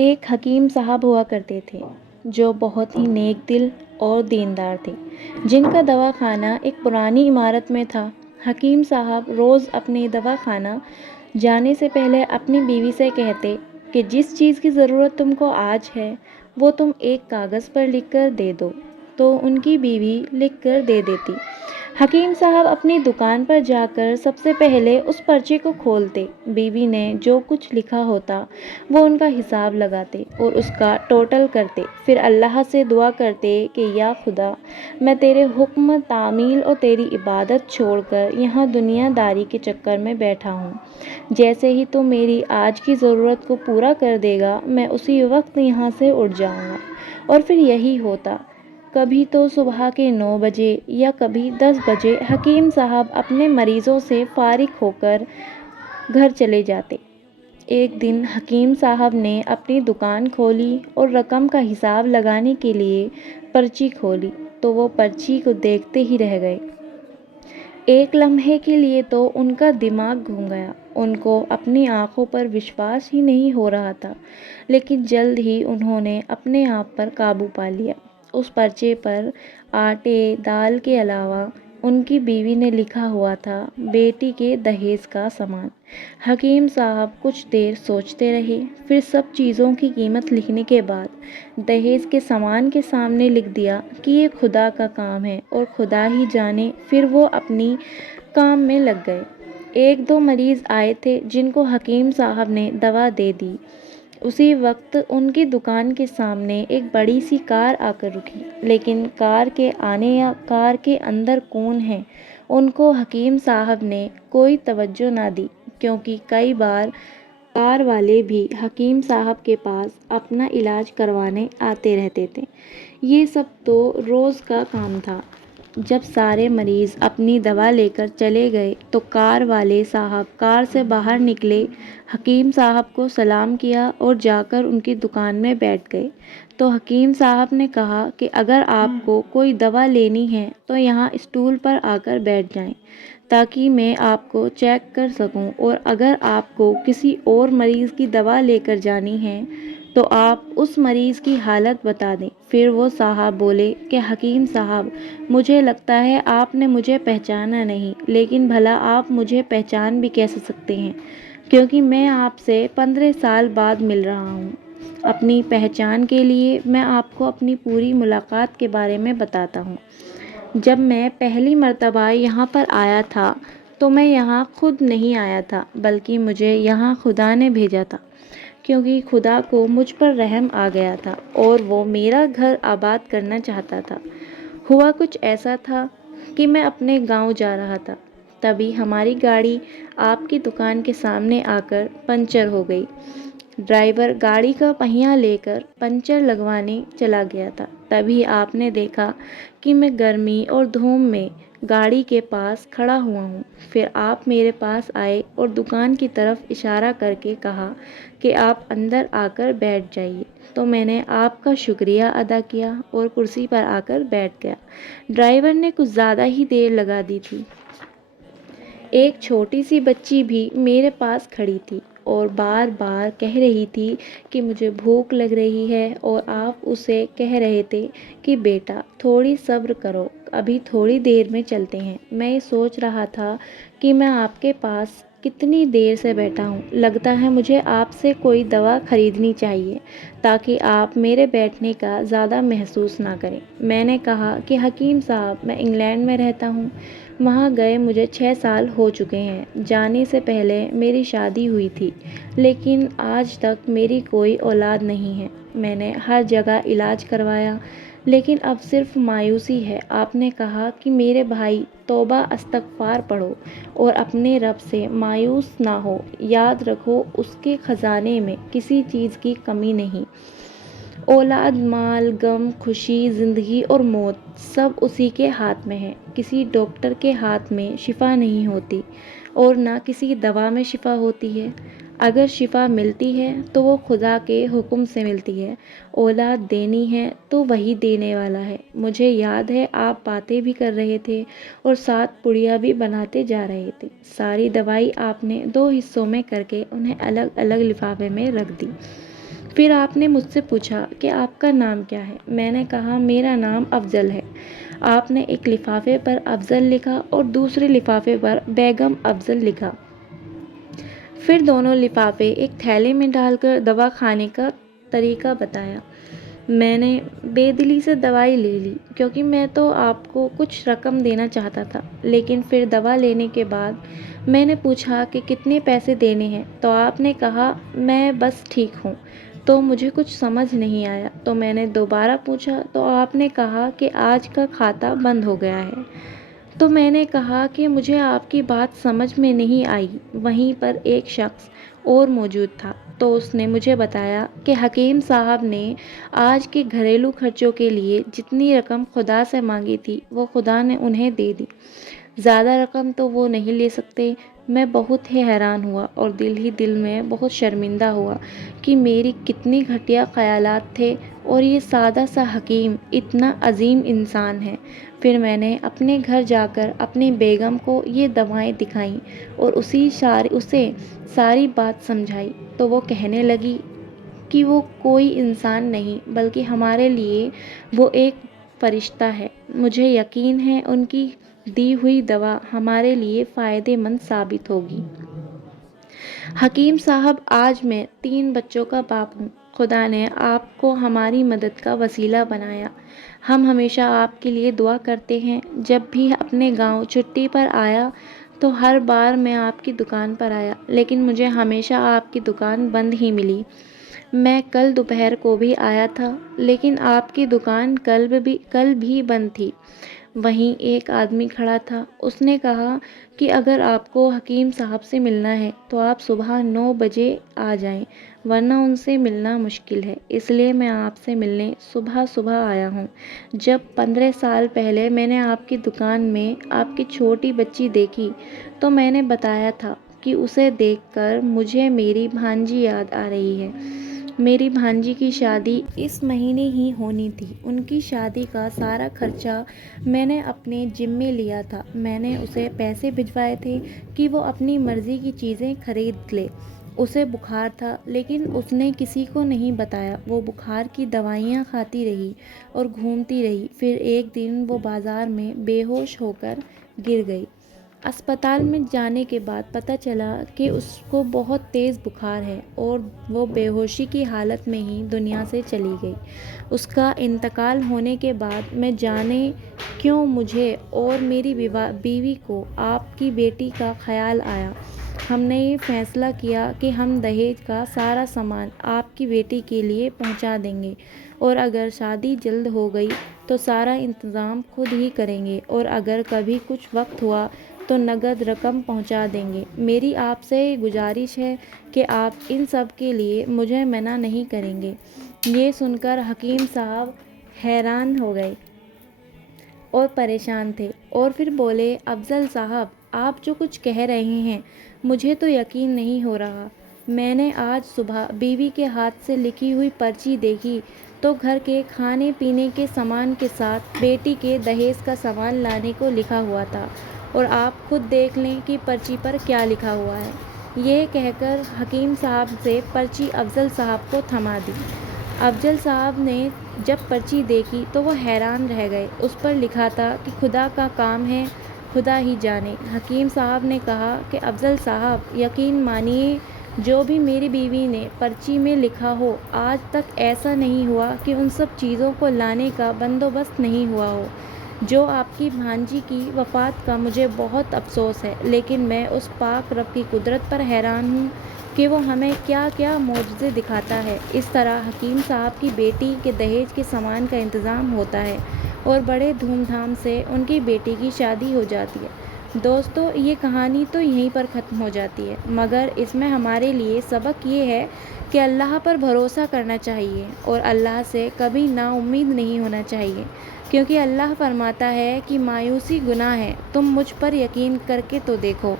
ایک حکیم صاحب ہوا کرتے تھے جو بہت ہی نیک دل اور دیندار تھے، جن کا دواخانہ ایک پرانی عمارت میں تھا۔ حکیم صاحب روز اپنے دواخانہ جانے سے پہلے اپنی بیوی سے کہتے کہ جس چیز کی ضرورت تم کو آج ہے وہ تم ایک کاغذ پر لکھ کر دے دو، تو ان کی بیوی لکھ کر دے دیتی۔ حکیم صاحب اپنی دکان پر جا کر سب سے پہلے اس پرچے کو کھولتے، بیوی نے جو کچھ لکھا ہوتا وہ ان کا حساب لگاتے اور اس کا ٹوٹل کرتے، پھر اللہ سے دعا کرتے کہ یا خدا، میں تیرے حکم تعمیل اور تیری عبادت چھوڑ کر یہاں دنیا داری کے چکر میں بیٹھا ہوں، جیسے ہی تو میری آج کی ضرورت کو پورا کر دے گا میں اسی وقت یہاں سے اٹھ جاؤں گا۔ اور پھر یہی ہوتا، کبھی تو صبح کے 9 بجے یا کبھی 10 بجے حکیم صاحب اپنے مریضوں سے فارغ ہو کر گھر چلے جاتے۔ ایک دن حکیم صاحب نے اپنی دکان کھولی اور رقم کا حساب لگانے کے لیے پرچی کھولی تو وہ پرچی کو دیکھتے ہی رہ گئے۔ ایک لمحے کے لیے تو ان کا دماغ گھوم گیا، ان کو اپنی آنکھوں پر وشواس ہی نہیں ہو رہا تھا، لیکن جلد ہی انہوں نے اپنے آپ پر قابو پا لیا۔ اس پرچے پر آٹے دال کے علاوہ ان کی بیوی نے لکھا ہوا تھا بیٹی کے دہیز کا سامان۔ حکیم صاحب کچھ دیر سوچتے رہے، پھر سب چیزوں کی قیمت لکھنے کے بعد دہیز کے سامان کے سامنے لکھ دیا کہ یہ خدا کا کام ہے اور خدا ہی جانے۔ پھر وہ اپنی کام میں لگ گئے۔ ایک دو مریض آئے تھے جن کو حکیم صاحب نے دوا دے دی۔ اسی وقت ان کی دکان کے سامنے ایک بڑی سی کار آ کر رکی، لیکن کار کے آنے یا کار کے اندر کون ہے ان کو حکیم صاحب نے کوئی توجہ نہ دی، کیونکہ کئی بار کار والے بھی حکیم صاحب کے پاس اپنا علاج کروانے آتے رہتے تھے۔ یہ سب تو روز کا کام تھا۔ جب سارے مریض اپنی دوا لے کر چلے گئے تو کار والے صاحب کار سے باہر نکلے، حکیم صاحب کو سلام کیا اور جا کر ان کی دکان میں بیٹھ گئے۔ تو حکیم صاحب نے کہا کہ اگر آپ کو کوئی دوا لینی ہے تو یہاں اسٹول پر آ کر بیٹھ جائیں تاکہ میں آپ کو چیک کر سکوں، اور اگر آپ کو کسی اور مریض کی دوا لے کر جانی ہے تو آپ اس مریض کی حالت بتا دیں۔ پھر وہ صاحب بولے کہ حکیم صاحب، مجھے لگتا ہے آپ نے مجھے پہچانا نہیں، لیکن بھلا آپ مجھے پہچان بھی کیسے سکتے ہیں، کیونکہ میں آپ سے 15 سال بعد مل رہا ہوں۔ اپنی پہچان کے لیے میں آپ کو اپنی پوری ملاقات کے بارے میں بتاتا ہوں۔ جب میں پہلی مرتبہ یہاں پر آیا تھا تو میں یہاں خود نہیں آیا تھا، بلکہ مجھے یہاں خدا نے بھیجا تھا، کیونکہ خدا کو مجھ پر رحم آ گیا تھا اور وہ میرا گھر آباد کرنا چاہتا تھا۔ ہوا کچھ ایسا تھا کہ میں اپنے گاؤں جا رہا تھا، تبھی ہماری گاڑی آپ کی دکان کے سامنے آ کر پنچر ہو گئی۔ ڈرائیور گاڑی کا پہیہ لے کر پنچر لگوانے چلا گیا تھا، تبھی آپ نے دیکھا کہ میں گرمی اور دھوپ میں گاڑی کے پاس کھڑا ہوا ہوں۔ پھر آپ میرے پاس آئے اور دکان کی طرف اشارہ کر کے کہا کہ آپ اندر آ کر بیٹھ جائیے، تو میں نے آپ کا شکریہ ادا کیا اور کرسی پر آ کر بیٹھ گیا۔ ڈرائیور نے کچھ زیادہ ہی دیر لگا دی تھی۔ ایک چھوٹی سی بچی بھی میرے پاس کھڑی تھی اور بار بار کہہ رہی تھی کہ مجھے بھوک لگ رہی ہے، اور آپ اسے کہہ رہے تھے کہ بیٹا تھوڑی صبر کرو، ابھی تھوڑی دیر میں چلتے ہیں۔ میں یہ سوچ رہا تھا کہ میں آپ کے پاس کتنی دیر سے بیٹھا ہوں، لگتا ہے مجھے آپ سے کوئی دوا خریدنی چاہیے تاکہ آپ میرے بیٹھنے کا زیادہ محسوس نہ کریں۔ میں نے کہا کہ حکیم صاحب، میں انگلینڈ میں رہتا ہوں، وہاں گئے مجھے 6 سال ہو چکے ہیں۔ جانے سے پہلے میری شادی ہوئی تھی، لیکن آج تک میری کوئی اولاد نہیں ہے۔ میں نے ہر جگہ علاج کروایا، لیکن اب صرف مایوسی ہے۔ آپ نے کہا کہ میرے بھائی توبہ استغفار پڑھو اور اپنے رب سے مایوس نہ ہو، یاد رکھو اس کے خزانے میں کسی چیز کی کمی نہیں۔ اولاد، مال، غم، خوشی، زندگی اور موت سب اسی کے ہاتھ میں ہے۔ کسی ڈاکٹر کے ہاتھ میں شفا نہیں ہوتی اور نہ کسی دوا میں شفا ہوتی ہے۔ اگر شفا ملتی ہے تو وہ خدا کے حکم سے ملتی ہے۔ اولاد دینی ہے تو وہی دینے والا ہے۔ مجھے یاد ہے آپ باتیں بھی کر رہے تھے اور ساتھ پڑیا بھی بناتے جا رہے تھے۔ ساری دوائی آپ نے 2 حصوں میں کر کے انہیں الگ الگ لفافے میں رکھ دی۔ پھر آپ نے مجھ سے پوچھا کہ آپ کا نام کیا ہے؟ میں نے کہا میرا نام افضل ہے۔ آپ نے ایک لفافے پر افضل لکھا اور دوسرے لفافے پر بیگم افضل لکھا۔ پھر دونوں لفافے ایک تھیلے میں ڈال کر دوا کھانے کا طریقہ بتایا۔ میں نے بے دلی سے دوائی لے لی کیونکہ میں تو آپ کو کچھ رقم دینا چاہتا تھا، لیکن پھر دوا لینے کے بعد میں نے پوچھا کہ کتنے پیسے دینے ہیں تو آپ نے کہا میں بس ٹھیک ہوں۔ تو مجھے کچھ سمجھ نہیں آیا تو میں نے دوبارہ پوچھا تو آپ نے کہا کہ آج کا کھاتا بند ہو گیا ہے۔ تو میں نے کہا کہ مجھے آپ کی بات سمجھ میں نہیں آئی۔ وہیں پر ایک شخص اور موجود تھا تو اس نے مجھے بتایا کہ حکیم صاحب نے آج کے گھریلو خرچوں کے لیے جتنی رقم خدا سے مانگی تھی وہ خدا نے انہیں دے دی، زیادہ رقم تو وہ نہیں لے سکتے۔ میں بہت ہی حیران ہوا اور دل ہی دل میں بہت شرمندہ ہوا کہ میری کتنی گھٹیا خیالات تھے اور یہ سادہ سا حکیم اتنا عظیم انسان ہے۔ پھر میں نے اپنے گھر جا کر اپنی بیگم کو یہ دوائیں دکھائیں اور اسے ساری بات سمجھائی تو وہ کہنے لگی کہ وہ کوئی انسان نہیں بلکہ ہمارے لیے وہ ایک فرشتہ ہے۔ مجھے یقین ہے ان کی دی ہوئی دوا ہمارے لیے فائدے مند ثابت ہوگی۔ حکیم صاحب آج میں 3 بچوں کا باپ ہوں۔ خدا نے آپ کو ہماری مدد کا وسیلہ بنایا۔ ہم ہمیشہ آپ کے لیے دعا کرتے ہیں۔ جب بھی اپنے گاؤں چھٹی پر آیا تو ہر بار میں آپ کی دکان پر آیا، لیکن مجھے ہمیشہ آپ کی دکان بند ہی ملی۔ میں کل دوپہر کو بھی آیا تھا لیکن آپ کی دکان کل بھی بند تھی۔ وہیں ایک آدمی کھڑا تھا، اس نے کہا کہ اگر آپ کو حکیم صاحب سے ملنا ہے تو آپ صبح 9 بجے آ جائیں ورنہ ان سے ملنا مشکل ہے۔ اس لیے میں آپ سے ملنے صبح آیا ہوں۔ جب 15 سال پہلے میں نے آپ کی دکان میں آپ کی چھوٹی بچی دیکھی تو میں نے بتایا تھا کہ اسے دیکھ کر مجھے میری بھانجی یاد آ رہی ہے۔ میری بھانجی کی شادی اس مہینے ہی ہونی تھی۔ ان کی شادی کا سارا خرچہ میں نے اپنے ذمے لیا تھا۔ میں نے اسے پیسے بھجوائے تھے کہ وہ اپنی مرضی کی چیزیں خرید لے۔ اسے بخار تھا لیکن اس نے کسی کو نہیں بتایا۔ وہ بخار کی دوائیاں کھاتی رہی اور گھومتی رہی۔ پھر ایک دن وہ بازار میں بے ہوش ہو کر گر گئی۔ اسپتال میں جانے کے بعد پتہ چلا کہ اس کو بہت تیز بخار ہے اور وہ بے ہوشی کی حالت میں ہی دنیا سے چلی گئی۔ اس کا انتقال ہونے کے بعد میں جانے کیوں مجھے اور میری بیوی کو آپ کی بیٹی کا خیال آیا۔ ہم نے یہ فیصلہ کیا کہ ہم دہیج کا سارا سامان آپ کی بیٹی کے لیے پہنچا دیں گے اور اگر شادی جلد ہو گئی تو سارا انتظام خود ہی کریں گے اور اگر کبھی کچھ وقت ہوا تو نقد رقم پہنچا دیں گے۔ میری آپ سے گزارش ہے کہ آپ ان سب کے لیے مجھے منع نہیں کریں گے۔ یہ سن کر حکیم صاحب حیران ہو گئے اور پریشان تھے اور پھر بولے افضل صاحب آپ جو کچھ کہہ رہے ہیں مجھے تو یقین نہیں ہو رہا۔ میں نے آج صبح بیوی کے ہاتھ سے لکھی ہوئی پرچی دیکھی تو گھر کے کھانے پینے کے سامان کے ساتھ بیٹی کے دہیج کا سامان لانے کو لکھا ہوا تھا اور آپ خود دیکھ لیں کہ پرچی پر کیا لکھا ہوا ہے۔ یہ کہہ کر حکیم صاحب سے پرچی افضل صاحب کو تھما دی۔ افضل صاحب نے جب پرچی دیکھی تو وہ حیران رہ گئے۔ اس پر لکھا تھا کہ خدا کا کام ہے، خدا ہی جانے۔ حکیم صاحب نے کہا کہ افضل صاحب یقین مانیے جو بھی میری بیوی نے پرچی میں لکھا ہو آج تک ایسا نہیں ہوا کہ ان سب چیزوں کو لانے کا بندوبست نہیں ہوا ہو۔ جو آپ کی بھانجی کی وفات کا مجھے بہت افسوس ہے لیکن میں اس پاک رب کی قدرت پر حیران ہوں کہ وہ ہمیں کیا کیا معجزے دکھاتا ہے۔ اس طرح حکیم صاحب کی بیٹی کے دہیج کے سامان کا انتظام ہوتا ہے اور بڑے دھوم دھام سے ان کی بیٹی کی شادی ہو جاتی ہے۔ دوستو یہ کہانی تو یہیں پر ختم ہو جاتی ہے مگر اس میں ہمارے لیے سبق یہ ہے کہ اللہ پر بھروسہ کرنا چاہیے اور اللہ سے کبھی نا امید نہیں ہونا چاہیے، کیونکہ اللہ فرماتا ہے کہ مایوسی گناہ ہے، تم مجھ پر یقین کر کے تو دیکھو۔